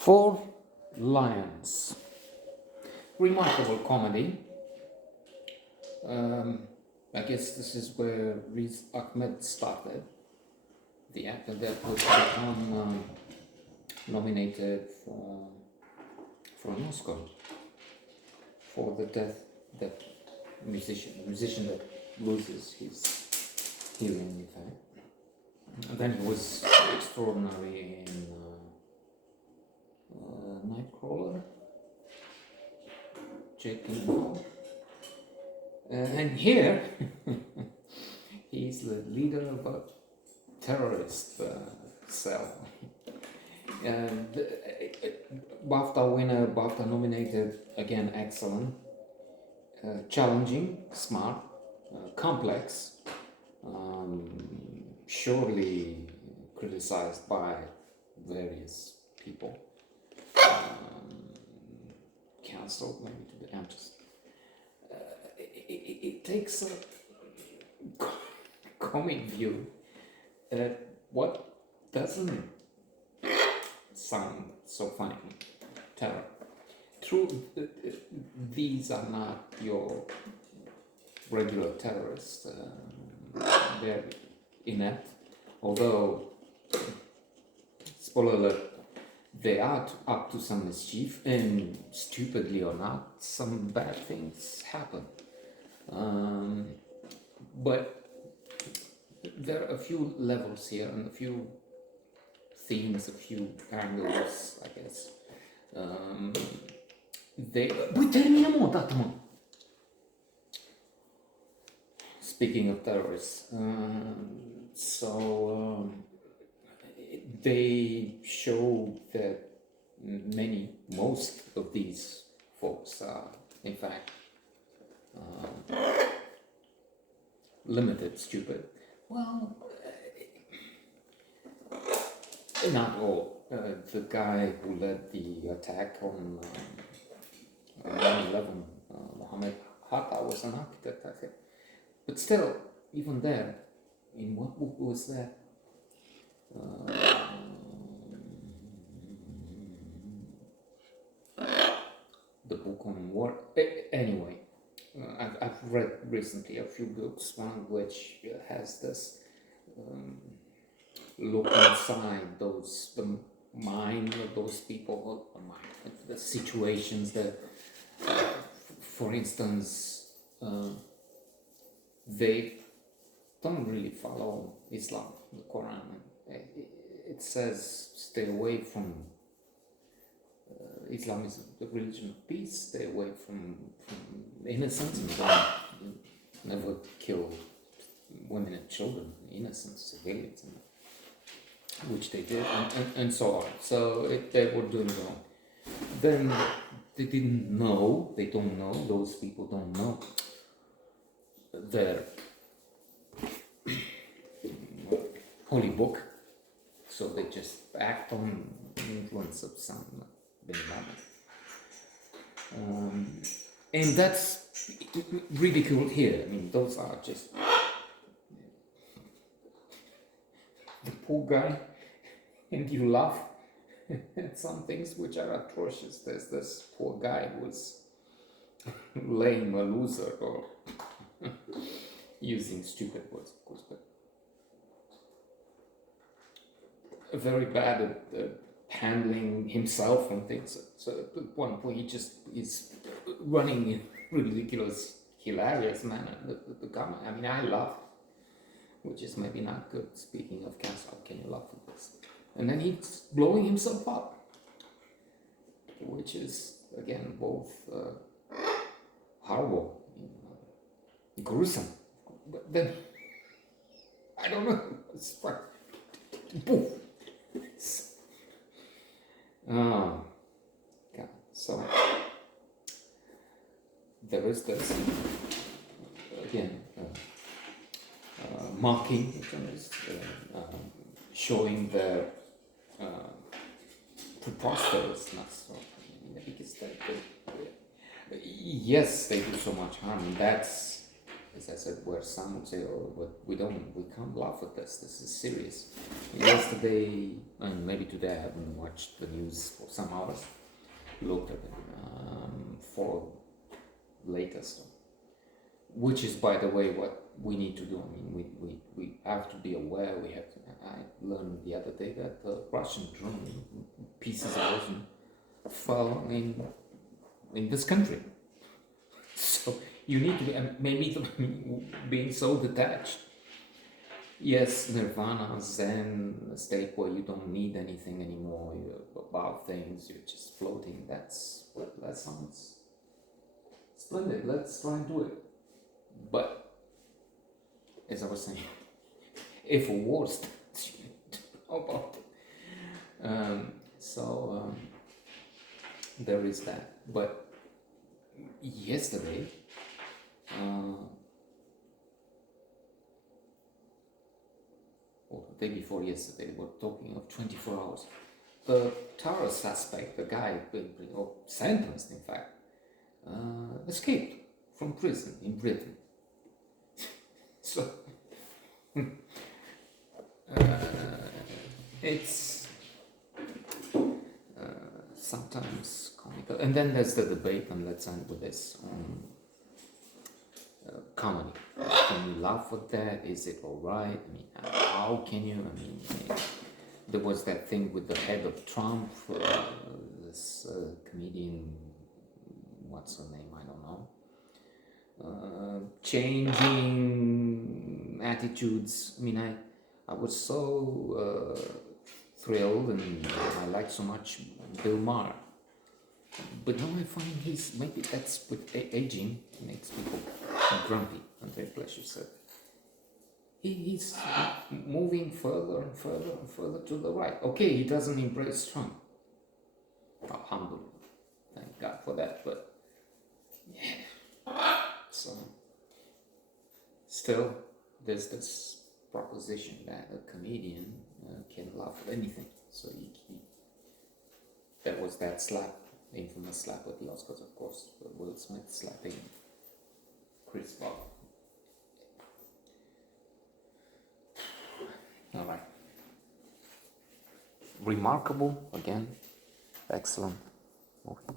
Four Lions. Remarkable comedy. I guess this is where Riz Ahmed started. The actor that would become nominated for an Oscar for the death that musician that loses his hearing, in fact. And then he was extraordinary in Nightcrawler, Jake Gyllenhaal. And here, he's the leader of a terrorist cell. And BAFTA winner, BAFTA nominated, again, excellent, challenging, smart, complex, surely criticized by various people, cancelled maybe to the interest. It takes a comic view at what doesn't sound so funny. Terror. True, these are not your regular terrorists. They're inept, although, spoiler alert, they are up to some mischief, and stupidly or not, some bad things happen. But there are a few levels here and a few themes, a few angles, I guess. Speaking of terrorists, they show that most of these folks are, in fact, limited, stupid. Well, not all. The guy who led the attack on 9/11, Mohammed Hatta, was an architect, I think. But still, even there, in what book was that? The book on war. Anyway, I've read recently a few books, one of which has this look inside the mind of those people, the situations that, for instance, they don't really follow Islam, the Quran. It says stay away from, Islam is the religion of peace, stay away from innocence, and don't never kill women and children, innocent civilians, which they did, and so on. So they were doing wrong. Then they don't know, those people don't know their holy book, so they just act on the influence of some bin Laden. And that's ridiculed here. I mean, those are just the poor guy, and you laugh at some things which are atrocious. There's this poor guy who was laying a loser, or using stupid words, of course, but very bad at handling himself and things. So at one point he just is running in ridiculous, hilarious manner. The comment, I mean, I laugh, which is maybe not good. Speaking of cancer, how can you laugh at this? And then he's blowing himself up, which is, again, both horrible, gruesome. But then, I don't know, it's like, poof. God. So, there is this, again, mocking the journalists, showing their preposterousness, because yes, they do so much harm, and that's as I said, where some would say, "Oh, but we can't laugh at this. This is serious." Yesterday, and maybe today, I haven't watched the news for some hours. Looked at it for latest, which is, by the way, what we need to do. I mean, we have to be aware. We have to. I learned the other day that the Russian drone pieces of Russian fell in this country. So you need to be, maybe being so detached. Yes, Nirvana, Zen, a state where you don't need anything anymore. You're above things. You're just floating. That sounds splendid. Let's try and do it. But as I was saying, if a war starts, you need to know about it. There is that. But yesterday, or the day before yesterday, we're talking of 24 hours. The terror suspect, the guy or sentenced, in fact, escaped from prison in Britain. So it's sometimes comical. And then there's the debate, and let's end with this, on comedy. Can you laugh at that? Is it alright? I mean, how can you? I mean, there was that thing with the head of Trump, this comedian, what's her name? I don't know. Changing attitudes. I mean, I was so thrilled, and I like so much Bill Maher. But now I find maybe that's with aging, makes people grumpy, Andrei Pleasure said. He's moving further and further and further to the right. Okay, he doesn't embrace Trump. Alhamdulillah. Thank God for that, but yeah. So, still, there's this proposition that a comedian can laugh at anything. So that was that slap, the infamous slap at the Oscars, of course, Will Smith slapping Chris Rock. All right. Remarkable, again, excellent movie.